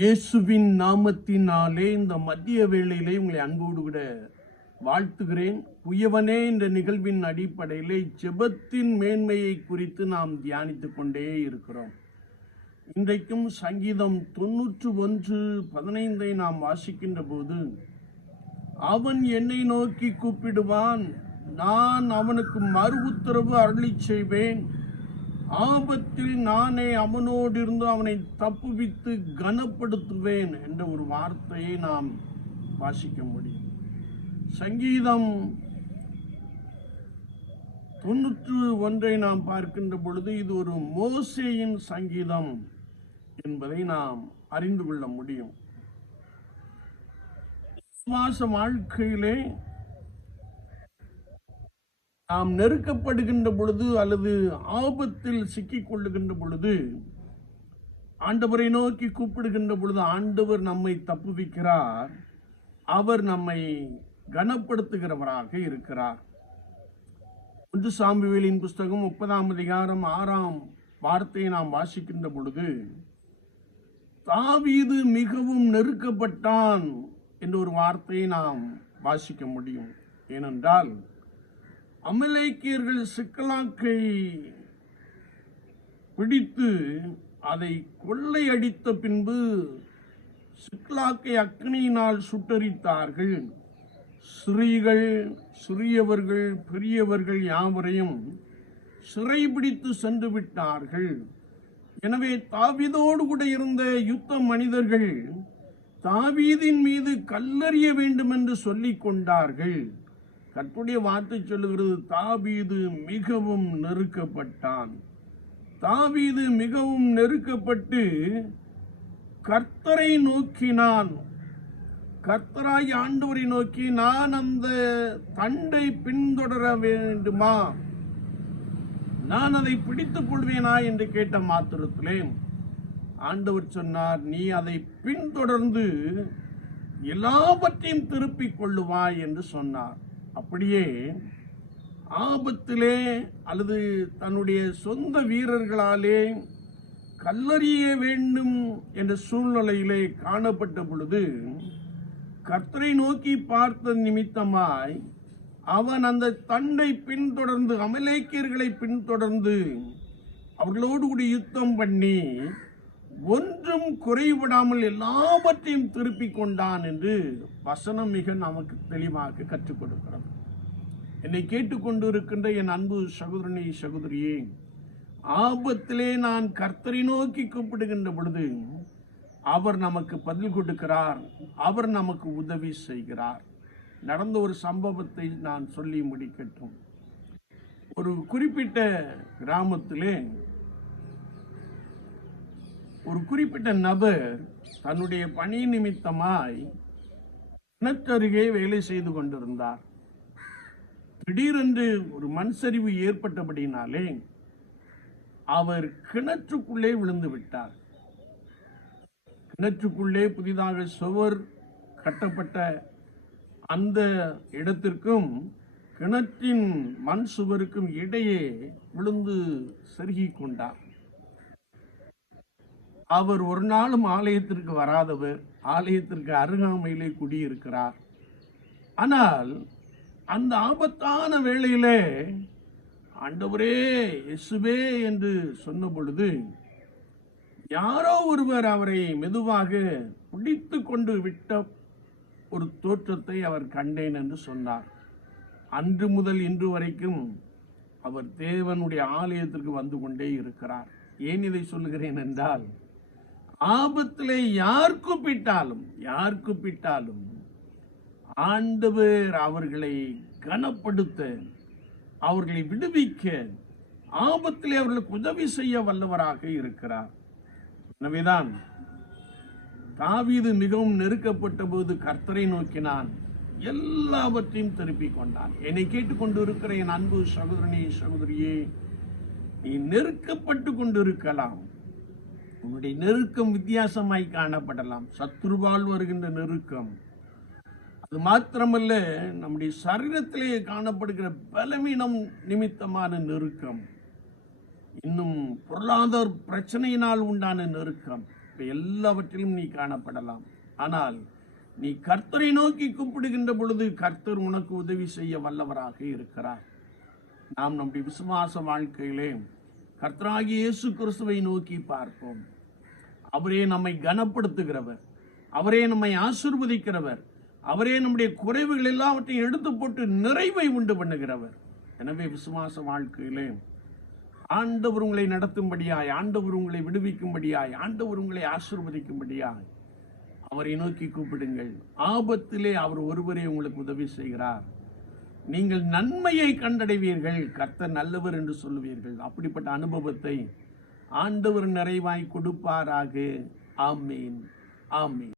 இயேசுவின் நாமத்தினாலே இந்த மத்திய வேளையிலே உங்களை அன்போடு விட வாழ்த்துகிறேன். உயவனே என்ற நிகழ்வின் அடிப்படையிலே ஜெபத்தின் மேன்மையை குறித்து நாம் தியானித்து கொண்டே இருக்கிறோம். இன்றைக்கும் சங்கீதம் தொன்னூற்று ஒன்று பதினைந்தை நாம் வாசிக்கின்ற போது அவன் என்னை நோக்கி கூப்பிடுவான். நான் அவனுக்கு மறு உத்தரவு அருளி செய்வேன். ஆபத்தில் நானே அவனோடு இருந்து அவனை தப்புவித்து கனப்படுத்துவேன் என்ற ஒரு வார்த்தையை நாம் வாசிக்க முடியும். சங்கீதம் தொன்னூற்று ஒன்றை நாம் பார்க்கின்ற பொழுது இது ஒரு மோசேயின் சங்கீதம் என்பதை நாம் அறிந்து கொள்ள முடியும். விசுவாச வாழ்க்கையிலே நாம் நெருக்கப்படுகின்ற பொழுது அல்லது ஆபத்தில் சிக்கிக்கொள்ளுகின்ற பொழுது ஆண்டவரை நோக்கி கூப்பிடுகின்ற பொழுது ஆண்டவர் நம்மை தப்புவிக்கிறார். அவர் நம்மை கனப்படுத்துகிறவராக இருக்கிறார். ஒன்று சாம்பிவேலின் புஸ்தகம் முப்பதாம் அதிகாரம் ஆறாம் வார்த்தையை நாம் வாசிக்கின்ற பொழுது தாவீது மிகவும் நெருக்கப்பட்டான் என்ற ஒரு வார்த்தையை நாம் வாசிக்க முடியும். ஏனென்றால் அமலேக்கியர்கள் சிக்கலாக்கை பிடித்து அதை கொள்ளையடித்த பின்பு சிக்லாக்கை அக்னியினால் சுட்டரித்தார்கள். ஸ்ரீகள் சிறியவர்கள் பெரியவர்கள் யாவரையும் சிறைபிடித்து சென்று விட்டார்கள். எனவே தாவீதோடு கூட இருந்த யுத்த மனிதர்கள் தாவீதின் மீது கல்லறிய வேண்டும் என்று சொல்லிக் கொண்டார்கள் கற்புடைய வார்த்தை சொல்லுகிறது தாபீது மிகவும் நெருக்கப்பட்டான். தாவீது மிகவும் நெருக்கப்பட்டு கர்த்தரை நோக்கினான். கர்த்தராய் ஆண்டவரை நோக்கி நான் அந்த தண்டை பின்தொடர வேண்டுமா? நான் அதை பிடித்துக் கொள்வேனா? என்று கேட்ட மாத்திரத்திலே ஆண்டவர் சொன்னார் நீ அதை பின்தொடர்ந்து எல்லாவற்றையும் திருப்பிக் கொள்ளுவாய் என்று சொன்னார். அப்படியே ஆபத்திலே அல்லது தன்னுடைய சொந்த வீரர்களாலே கல்லறிய வேண்டும் என்ற சூழ்நிலையிலே காணப்பட்ட பொழுது கர்த்தரை நோக்கி பார்த்த நிமித்தமாய் அவன் அந்த தண்டை பின்தொடர்ந்து அமலேக்கியர்களை பின்தொடர்ந்து அவர்களோடு கூட யுத்தம் பண்ணி ஒன்றும் குறைவிடாமல் எல்லாவற்றையும் திருப்பிக் கொண்டான் என்று வசனம் மிக நமக்கு தெளிவாக கற்றுக் கொடுக்கிறது. என்னை கேட்டுக்கொண்டு இருக்கின்ற என் அன்பு சகோதரனே சகோதரியே ஆபத்திலே நான் கர்த்தரை நோக்கி கூப்பிடுகின்ற பொழுது அவர் நமக்கு பதில் கொடுக்கிறார் அவர் நமக்கு உதவி செய்கிறார். நடந்த ஒரு சம்பவத்தை நான் சொல்லி முடிக்கட்டும். ஒரு குறிப்பிட்ட கிராமத்திலே ஒரு குறிப்பிட்ட நபர் தன்னுடைய பணி நிமித்தமாய் கிணற்றருகே வேலை செய்து கொண்டிருந்தார். திடீரென்று ஒரு மண் சரிவு ஏற்பட்டபடினாலே அவர் கிணற்றுக்குள்ளே விழுந்து விட்டார். கிணற்றுக்குள்ளே புதிதாக சுவர் கட்டப்பட்ட அந்த இடத்திற்கும் கிணற்றின் மண் சுவருக்கும் இடையே விழுந்து செருகிக் கொண்டார். அவர் ஒரு நாளும் ஆலயத்திற்கு வராதவர் ஆலயத்திற்கு அருகாமையிலே குடியிருக்கிறார். ஆனால் அந்த ஆபத்தான வேளையிலே ஆண்டவரே இயேசுவே என்று சொன்ன பொழுது யாரோ ஒருவர் அவரை மெதுவாக பிடித்து கொண்டு விட்ட ஒரு தோற்றத்தை அவர் கண்டேன் என்று சொன்னார். அன்று முதல் இன்று வரைக்கும் அவர் தேவனுடைய ஆலயத்திற்கு வந்து கொண்டே இருக்கிறார். ஏன் இதை சொல்லுகிறேன் என்றால் ஆபத்திலே யார் கூப்பிட்டாலும் யார் கூப்பிட்டாலும் ஆண்டவர் அவர்களை கனப்படுத்த அவர்களை விடுவிக்க ஆபத்திலே அவர்களுக்கு உதவி செய்ய வல்லவராக இருக்கிறார். எனவேதான் தாவீது மிகவும் நெருக்கப்பட்ட போது கர்த்தரை நோக்கினான் எல்லாவற்றையும் திருப்பிக் கொண்டான். என்னை கேட்டுக்கொண்டிருக்கிற என் அன்பு சகோதரனே சகோதரியே நீ நெருக்கப்பட்டு கொண்டிருக்கலாம். உன்னுடைய நெருக்கம் வித்தியாசமாய் காணப்படலாம். சத்ருவால் வருகின்ற நெருக்கம். அது மாத்திரமல்ல நம்முடைய சரீரத்திலேயே காணப்படுகிற பலவீனம் நிமித்தமான நெருக்கம். இன்னும் பொருளாதார பிரச்சனையினால் உண்டான நெருக்கம். இப்போ எல்லாவற்றிலும் நீ காணப்படலாம். ஆனால் நீ கர்த்தரை நோக்கி கூப்பிடுகின்ற பொழுது கர்த்தர் உனக்கு உதவி செய்ய வல்லவராக இருக்கிறார். நாம் நம்முடைய விசுவாச வாழ்க்கையிலே கர்த்தராகிய இயேசு கிறிஸ்துவை நோக்கி பார்ப்போம். அவரே நம்மை கனப்படுத்துகிறவர். அவரே நம்மை ஆசிர்வதிக்கிறவர். அவரே நம்முடைய குறைவுகள் எல்லாவற்றையும் எடுத்து போட்டு நிறைவை உண்டு பண்ணுகிறவர். எனவே விசுவாச வாழ்க்கையிலே ஆண்டவர் உங்களை நடத்தும்படியாய் ஆண்டவர் உங்களை விடுவிக்கும்படியாய் ஆண்டவர் உங்களை ஆசிர்வதிக்கும்படியாய் அவரை நோக்கி கூப்பிடுங்கள். ஆபத்திலே அவர் ஒருவரே உங்களுக்கு உதவி செய்கிறார். நீங்கள் நன்மையை கண்டடைவீர்கள். கர்த்தர் நல்லவர் என்று சொல்லுவீர்கள். அப்படிப்பட்ட அனுபவத்தை ஆண்டவர் நிறைவாய் கொடுப்பாராக. ஆமீன். ஆமீன்.